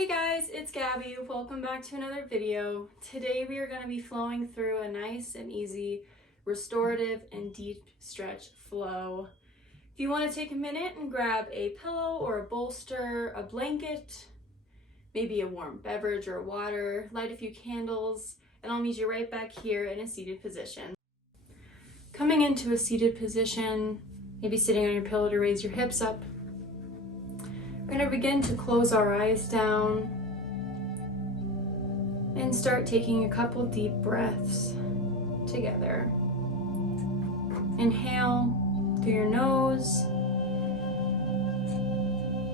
Hey guys, it's Gabby. Welcome back to another video. Today we are going to be flowing through a nice and easy restorative and deep stretch flow. If you want to take a minute and grab a pillow or a bolster, a blanket, maybe a warm beverage or water, light a few candles, and I'll meet you right back here in a seated position. Coming into a seated position, maybe sitting on your pillow to raise your hips up. We're going to begin to close our eyes down and start taking a couple deep breaths together. Inhale through your nose,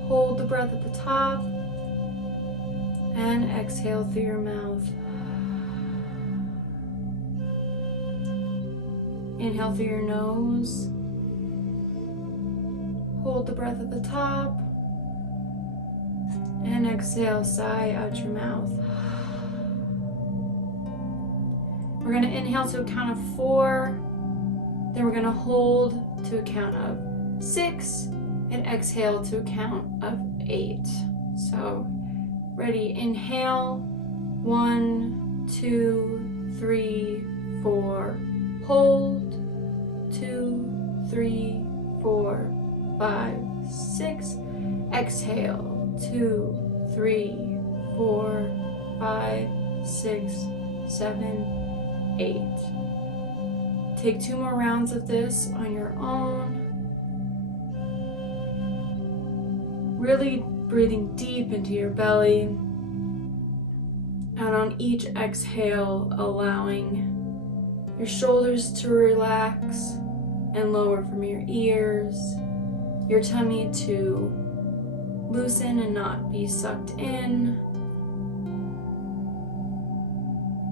hold the breath at the top, and exhale through your mouth. Inhale through your nose, hold the breath at the top, and exhale, sigh out your mouth. We're going to inhale to a count of 4, then we're going to hold to a count of 6, and exhale to a count of 8. So, ready, inhale, 1, 2, 3, 4, hold, 2, 3, 4, 5, 6, exhale. 2, 3, 4, 5, 6, 7, 8. Take 2 more rounds of this on your own. Really breathing deep into your belly. And on each exhale, allowing your shoulders to relax and lower from your ears, your tummy to loosen and not be sucked in,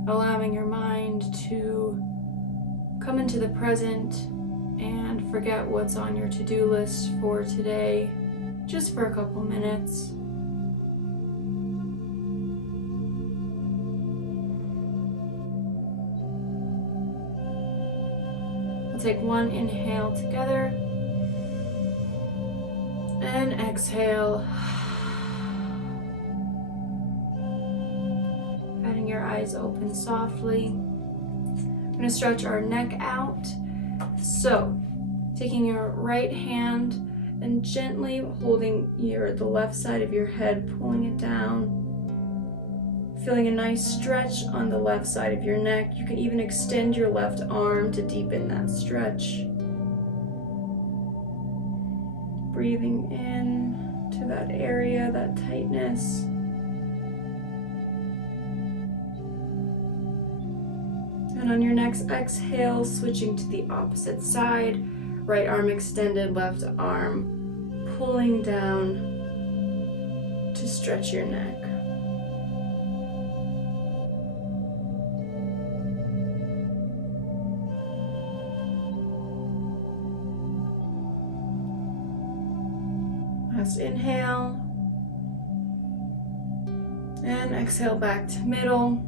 allowing your mind to come into the present and forget what's on your to-do list for today, just for a couple minutes. We'll take one inhale together. And exhale. Letting your eyes open softly. I'm going to stretch our neck out. So, taking your right hand and gently holding the left side of your head, pulling it down. Feeling a nice stretch on the left side of your neck. You can even extend your left arm to deepen that stretch. Breathing in to that area, that tightness. And on your next exhale, switching to the opposite side, right arm extended, left arm pulling down to stretch your neck. Last inhale, and exhale back to middle.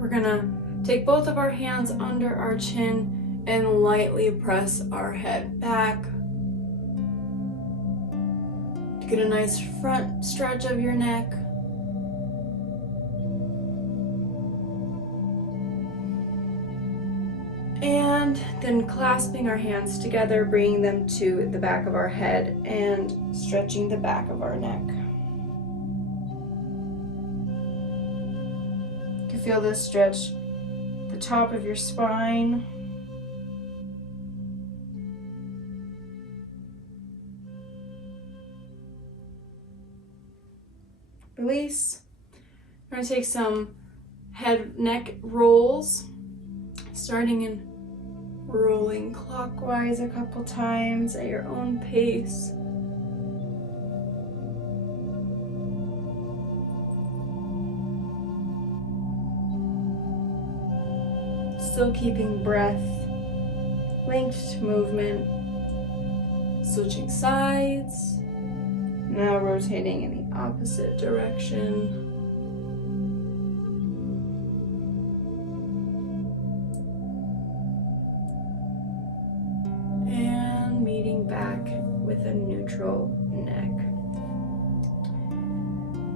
We're gonna take both of our hands under our chin and lightly press our head back to get a nice front stretch of your neck. And then clasping our hands together, bringing them to the back of our head and stretching the back of our neck. You can feel this stretch the top of your spine. Release. We're going to take some neck rolls, starting in rolling clockwise a couple times at your own pace. Still keeping breath, linked movement, switching sides, now rotating in the opposite direction. Meeting back with a neutral neck.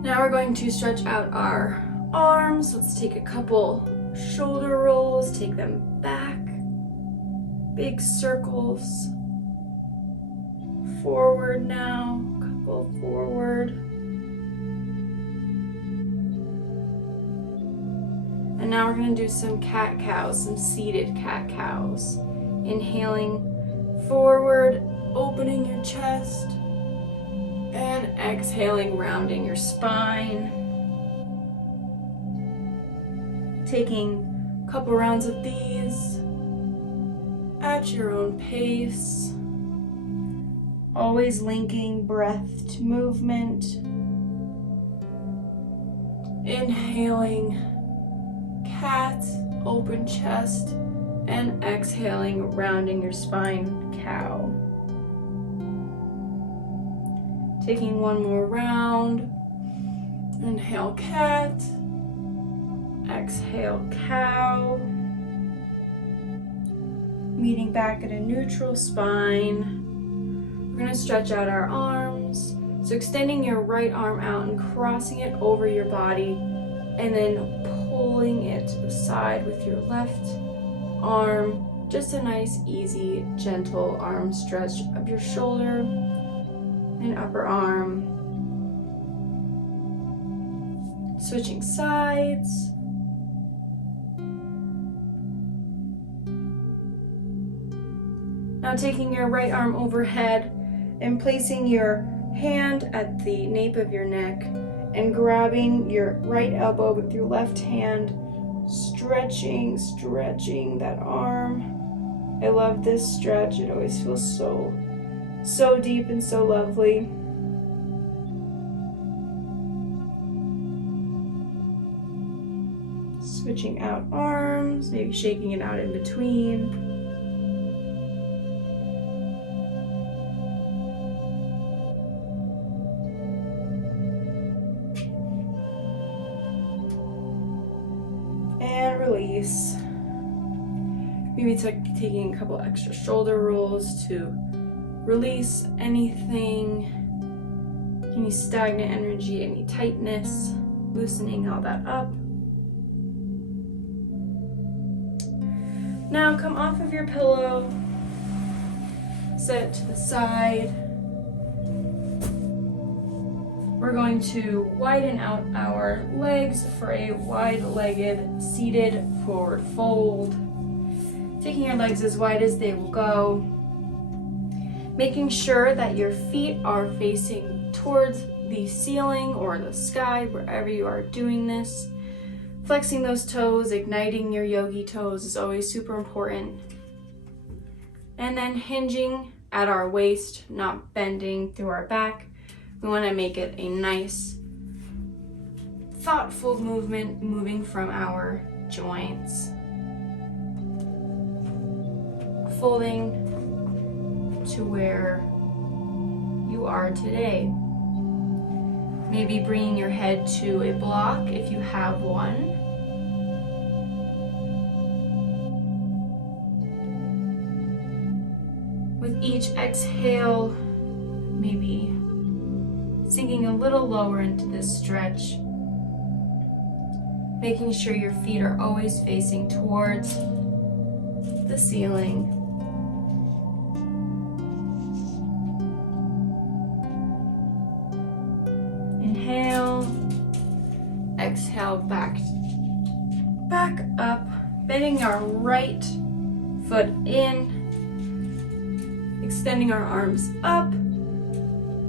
Now we're going to stretch out our arms. Let's take a couple shoulder rolls, take them back, big circles, forward now, couple forward. And now we're going to do some cat-cows, some seated cat-cows. Inhaling forward, opening your chest, and exhaling, rounding your spine. Taking a couple rounds of these at your own pace. Always linking breath to movement. Inhaling cat, open chest, and exhaling, rounding your spine, cow. Taking one more round. Inhale cat, exhale cow. Meeting back at a neutral spine. We're going to stretch out our arms. So extending your right arm out and crossing it over your body, and then pulling it to the side with your left arm. Just a nice, easy, gentle arm stretch of your shoulder and upper arm. Switching sides. Now taking your right arm overhead and placing your hand at the nape of your neck and grabbing your right elbow with your left hand, stretching that arm. I love this stretch. It always feels so deep and so lovely. Switching out arms, maybe shaking it out in between. And release. Maybe taking a couple extra shoulder rolls to release anything, any stagnant energy, any tightness, loosening all that up. Now come off of your pillow, set it to the side. We're going to widen out our legs for a wide-legged seated forward fold. Taking your legs as wide as they will go. Making sure that your feet are facing towards the ceiling or the sky, wherever you are doing this. Flexing those toes, igniting your yogi toes is always super important. And then hinging at our waist, not bending through our back. We want to make it a nice, thoughtful movement, moving from our joints. Folding to where you are today. Maybe bringing your head to a block if you have one. With each exhale, maybe sinking a little lower into this stretch. Making sure your feet are always facing towards the ceiling. Inhale, exhale, back up, bending our right foot in, extending our arms up,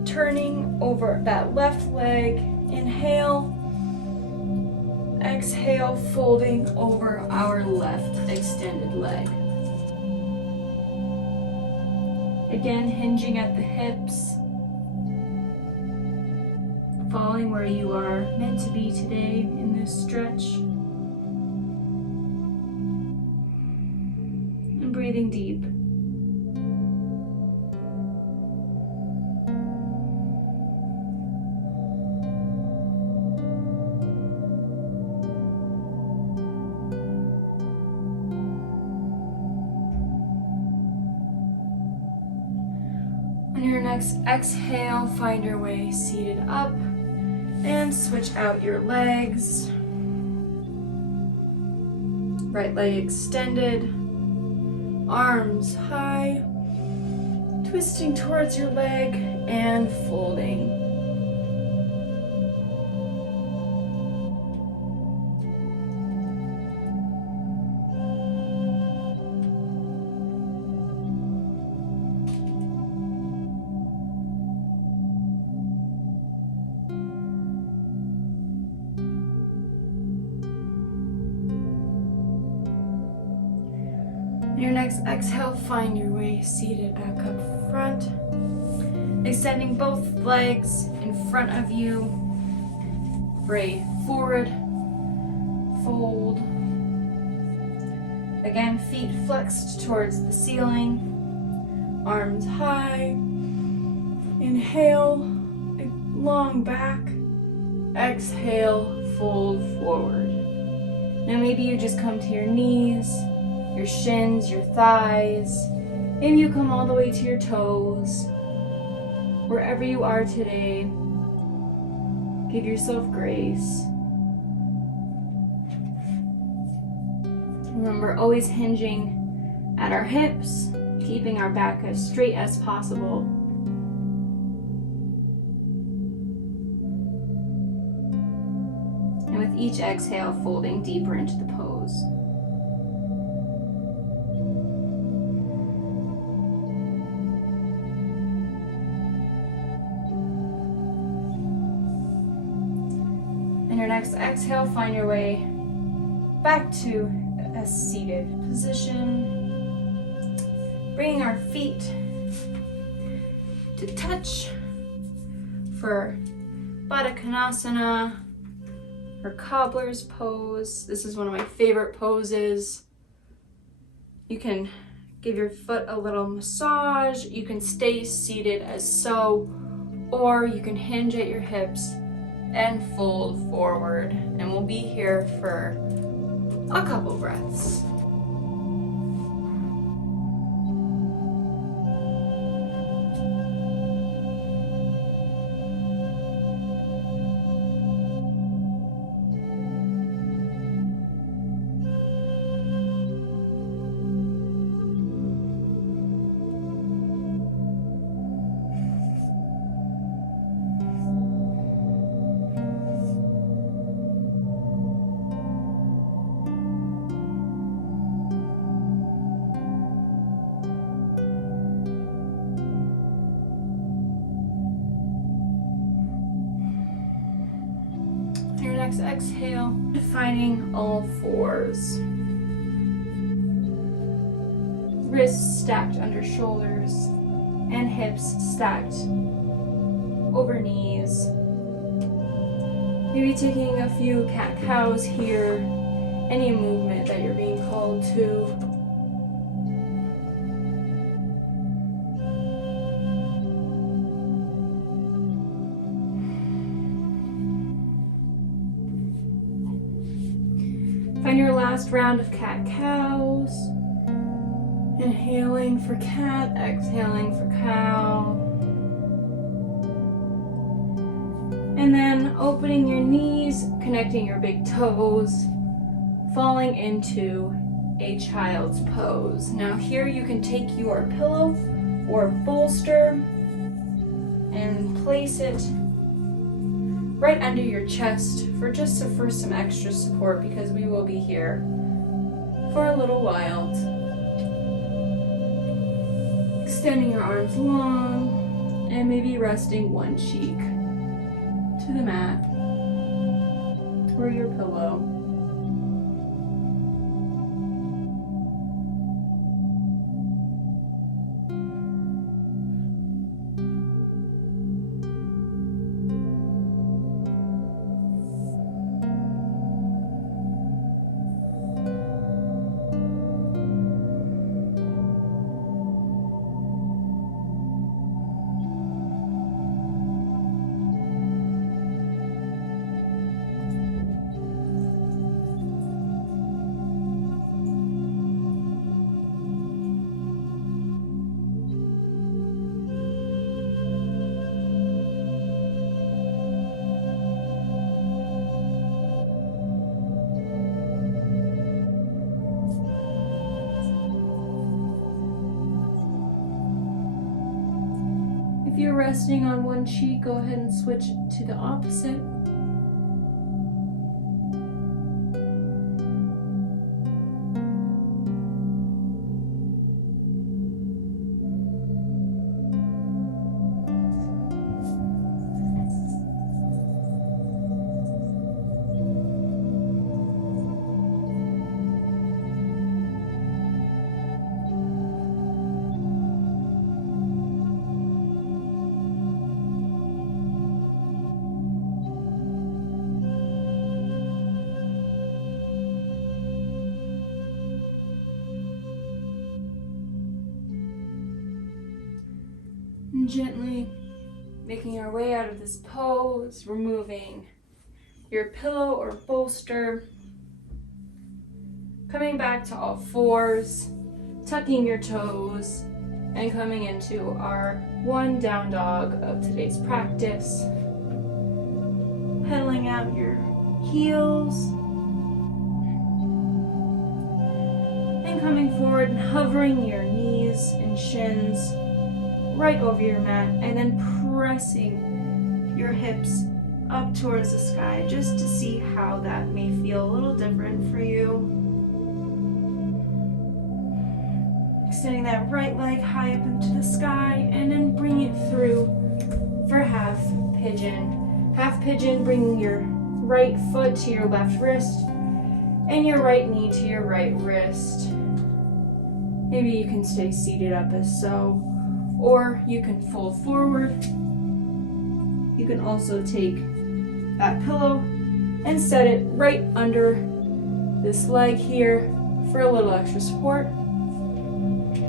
turning over that left leg. Inhale, exhale, folding over our left extended leg. Again, hinging at the hips, falling where you are meant to be today in this stretch. And breathing deep. On your next exhale, find your way seated up and And switch out your legs. Right leg extended, arms high, twisting towards your leg and folding. Your next exhale, find your way seated back up front. Extending both legs in front of you for a forward fold. Again, feet flexed towards the ceiling, arms high. Inhale, long back. Exhale, fold forward. Now maybe you just come to your knees, your shins, your thighs. Maybe you come all the way to your toes. Wherever you are today, give yourself grace. Remember, always hinging at our hips, keeping our back as straight as possible. And with each exhale, folding deeper into the pose. Your next exhale, find your way back to a seated position. Bringing our feet to touch for Baddha Konasana or cobbler's pose. This is one of my favorite poses. You can give your foot a little massage. You can stay seated as so, or you can hinge at your hips and fold forward, and we'll be here for a couple breaths. Next exhale, finding all fours. Wrists stacked under shoulders and hips stacked over knees. Maybe taking a few cat-cows here. Any movement that you're being called to. Find your last round of cat-cows. Inhaling for cat, exhaling for cow. And then opening your knees, connecting your big toes, falling into a child's pose. Now here you can take your pillow or bolster and place it right under your chest for some extra support, because we will be here for a little while. Extending your arms long and maybe resting one cheek to the mat or your pillow. you're resting on one cheek, go ahead and switch to the opposite. And gently making our way out of this pose, removing your pillow or bolster, coming back to all fours, tucking your toes, and coming into our one down dog of today's practice. Pedaling out your heels, and coming forward and hovering your knees and shins right over your mat, and then pressing your hips up towards the sky just to see how that may feel a little different for you. Extending that right leg high up into the sky, and then bring it through for half pigeon. Half pigeon, bringing your right foot to your left wrist and your right knee to your right wrist. Maybe you can stay seated up as so, or you can fold forward. You can also take that pillow and set it right under this leg here for a little extra support.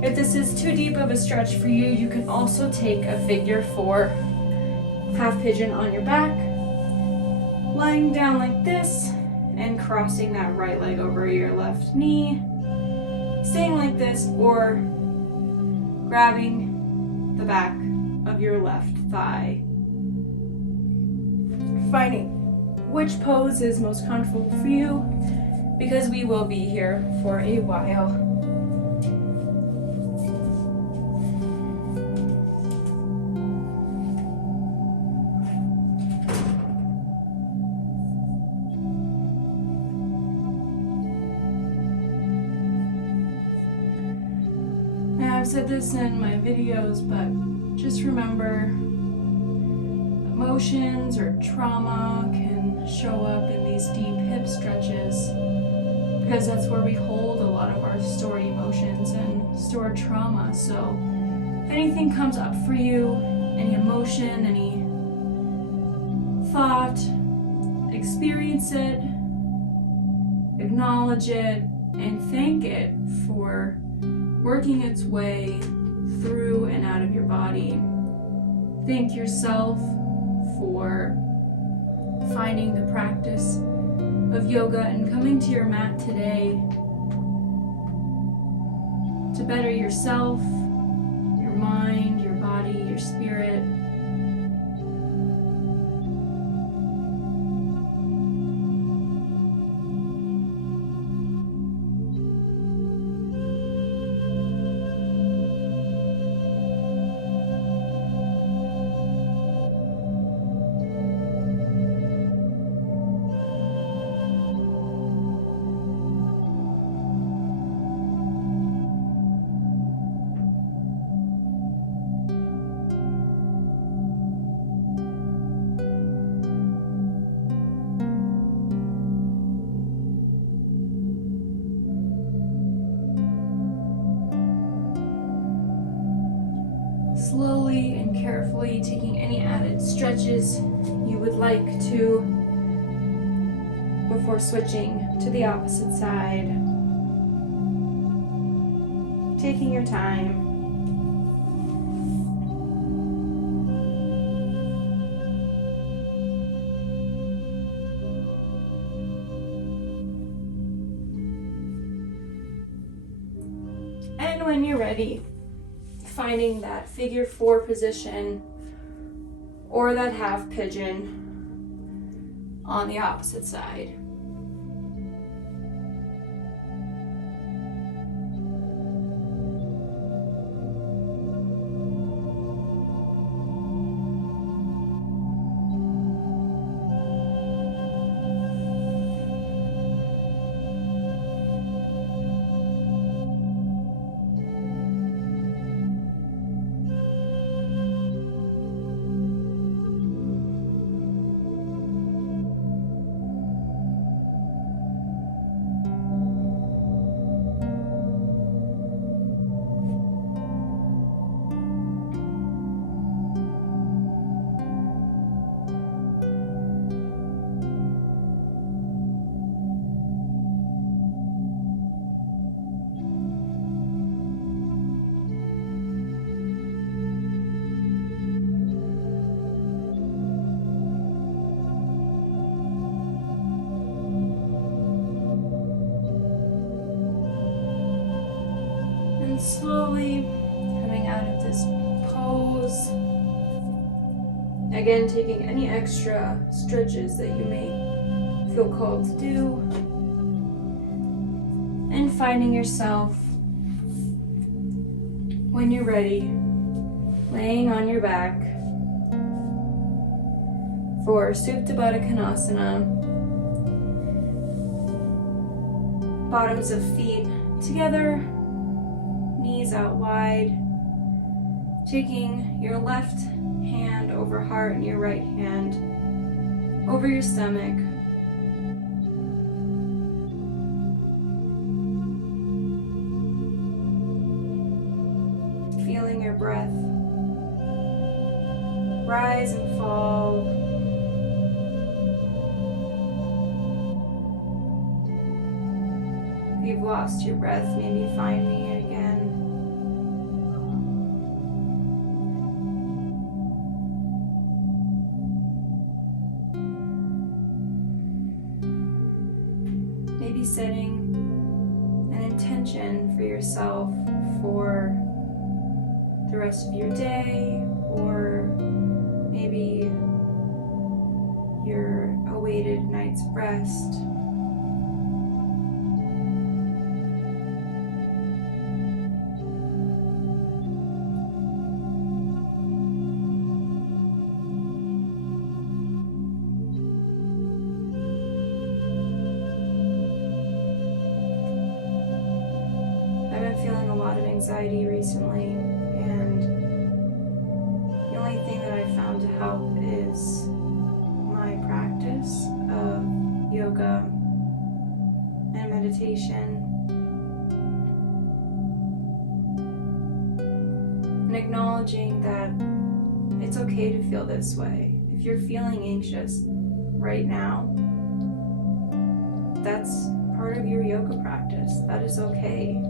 If this is too deep of a stretch for you, you can also take a figure 4 half pigeon on your back, lying down like this and crossing that right leg over your left knee, staying like this, or grabbing the back of your left thigh. Finding which pose is most comfortable for you, because we will be here for a while. Now, I've said this in my videos, but just remember, emotions or trauma can show up in these deep hip stretches, because that's where we hold a lot of our stored emotions and stored trauma. So if anything comes up for you, any emotion, any thought, experience it, acknowledge it, and thank it for working its way through and out of your body. Thank yourself for finding the practice of yoga and coming to your mat today to better yourself, your mind, your body, your spirit. Slowly and carefully taking any added stretches you would like to before switching to the opposite side. Taking your time. And when you're ready, finding that figure 4 position or that half pigeon on the opposite side. slowly coming out of this pose. Again, taking any extra stretches that you may feel called to do. And finding yourself, when you're ready, laying on your back for Supta Baddha Konasana. Bottoms of feet together, knees out wide. Taking your left hand over heart and your right hand over your stomach. Feeling your breath rise and fall. If you've lost your breath, maybe finding it again. Maybe setting an intention for yourself for the rest of your day, or maybe your awaited night's rest. Feeling a lot of anxiety recently, and the only thing that I found to help is my practice of yoga and meditation, and acknowledging that it's okay to feel this way. If you're feeling anxious right now, that's part of your yoga practice. That is okay.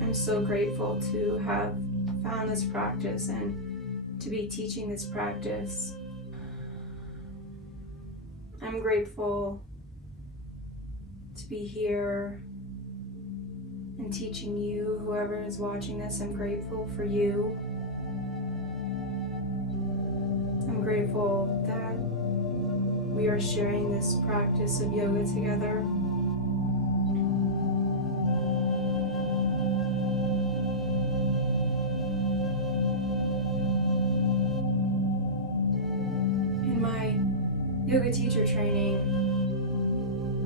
I'm so grateful to have found this practice and to be teaching this practice. I'm grateful to be here and teaching you, whoever is watching this. I'm grateful for you. I'm grateful that we are sharing this practice of yoga together. Yoga teacher training,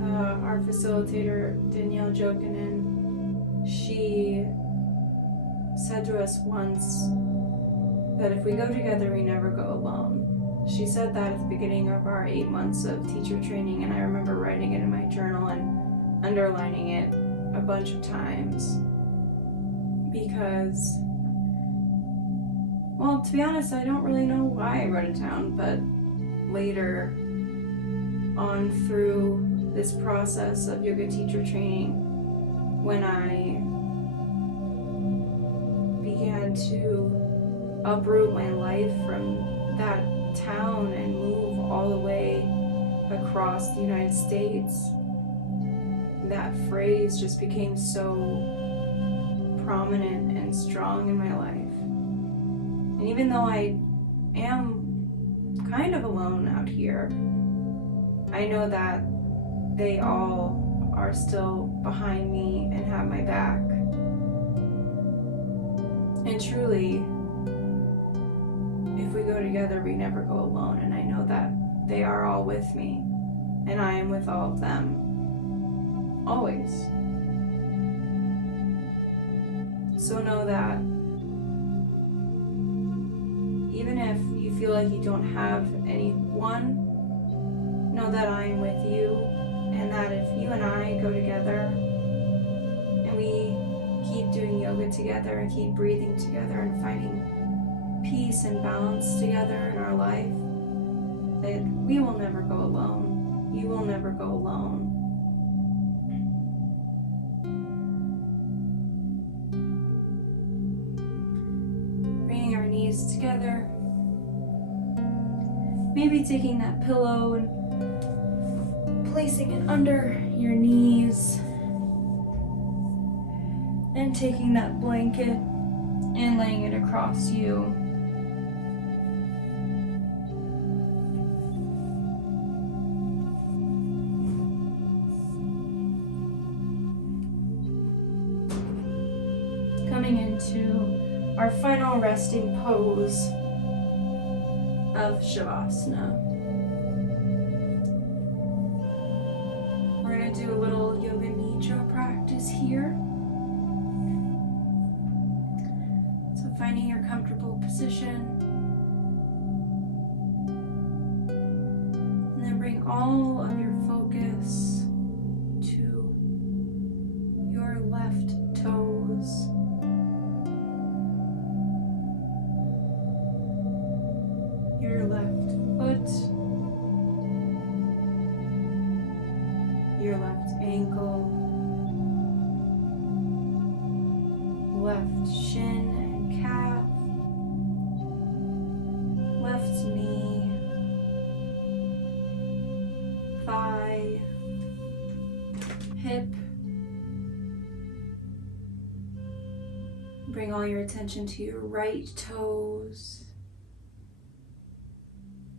our facilitator, Danielle Jokinen, she said to us once that if we go together, we never go alone. She said that at the beginning of our 8 months of teacher training, and I remember writing it in my journal and underlining it a bunch of times because, well, to be honest, I don't really know why I wrote it down, but later on through this process of yoga teacher training, when I began to uproot my life from that town and move all the way across the United States, that phrase just became so prominent and strong in my life. And even though I am kind of alone out here, I know that they all are still behind me and have my back. And truly, if we go together, we never go alone. And I know that they are all with me, and I am with all of them, always. So know that even if you feel like you don't have anyone, know that I am with you, and that if you and I go together and we keep doing yoga together and keep breathing together and finding peace and balance together in our life, that we will never go alone. You will never go alone. knees together. Maybe taking that pillow and placing it under your knees. And taking that blanket and laying it across you. Coming into our final resting pose of Shavasana. We're going to do a little yoga nidra practice here. So finding your comfortable position. And then bring all of your focus to your left toes. Your left foot, your left ankle, left shin and calf, left knee, thigh, hip. Bring all your attention to your right toes,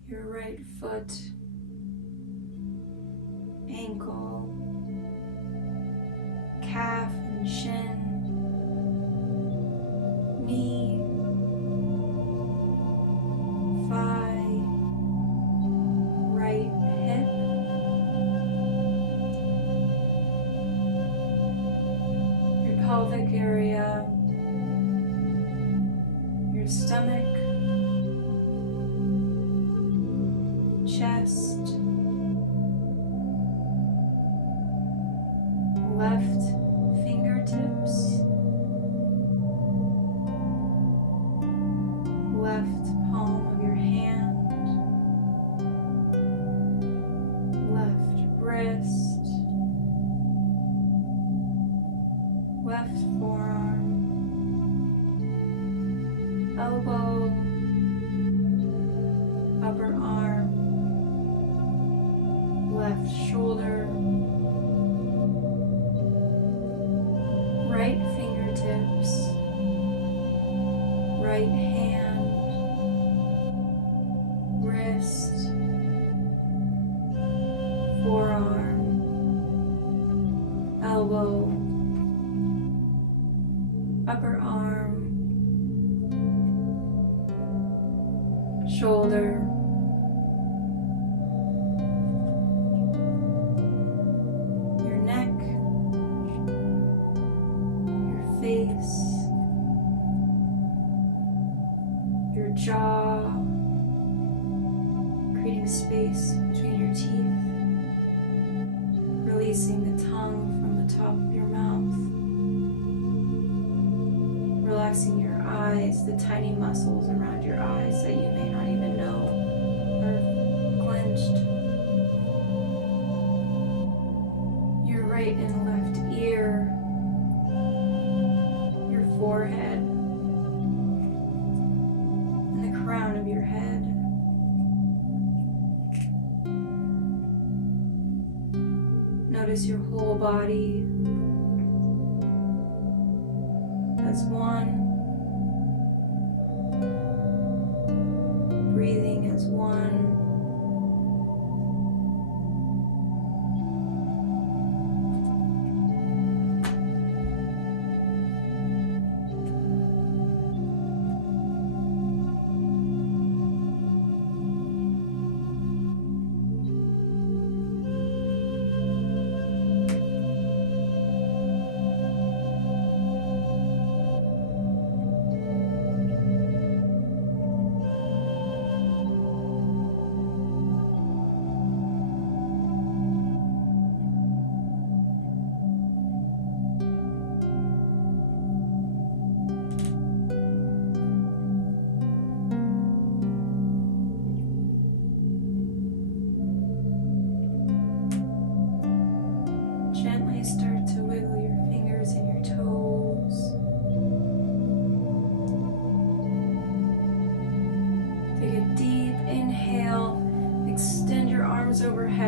your right foot, ankle, calf and shin, knee, thigh, right hip, your pelvic area, your stomach, chest, left fingertips, left palm of your hand, left wrist, left forearm, elbow, upper arm, left shoulder, right fingertips, right hand, wrist, forearm, elbow, upper arm, shoulder, your neck, your face, your jaw, creating space between your teeth, releasing the tongue from the top of your mouth, relaxing your eyes, the tiny muscles around your eyes that you may not even know are clenched, your right and left ear, your forehead, and the crown of your head. Notice your whole body as one, breathing as one.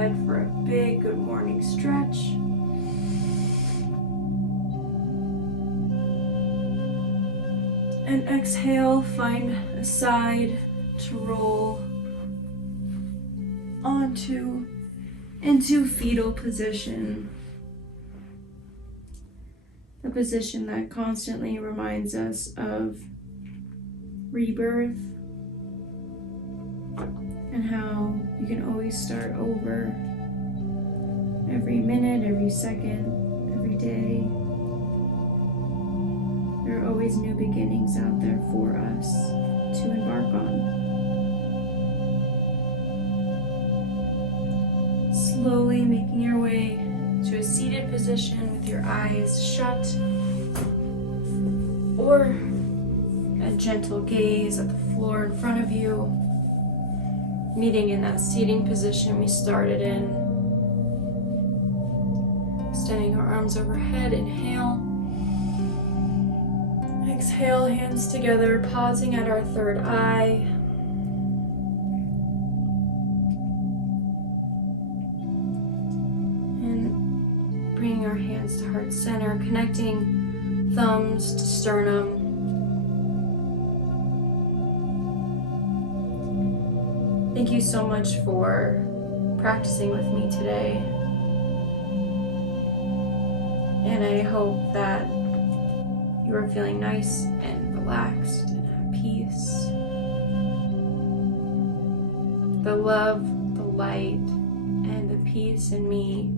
ahead for a big good morning stretch. And exhale, find a side to roll into fetal position. A position that constantly reminds us of rebirth and how you can always start over every minute, every second, every day. There are always new beginnings out there for us to embark on. Slowly making your way to a seated position with your eyes shut, or a gentle gaze at the floor in front of you, meeting in that seating position we started in. Extending our arms overhead, inhale. Exhale, hands together, pausing at our third eye. And bringing our hands to heart center, connecting thumbs to sternum. Thank you so much for practicing with me today. And I hope that you are feeling nice and relaxed and at peace. The love, the light, and the peace in me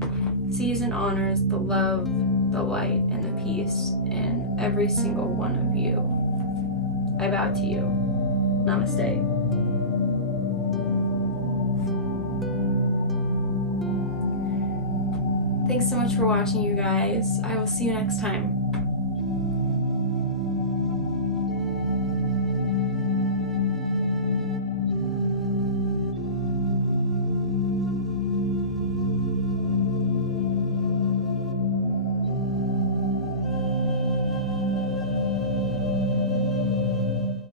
sees and honors the love, the light, and the peace in every single one of you. I bow to you. Namaste. Thanks so much for watching, you guys. I will see you next time.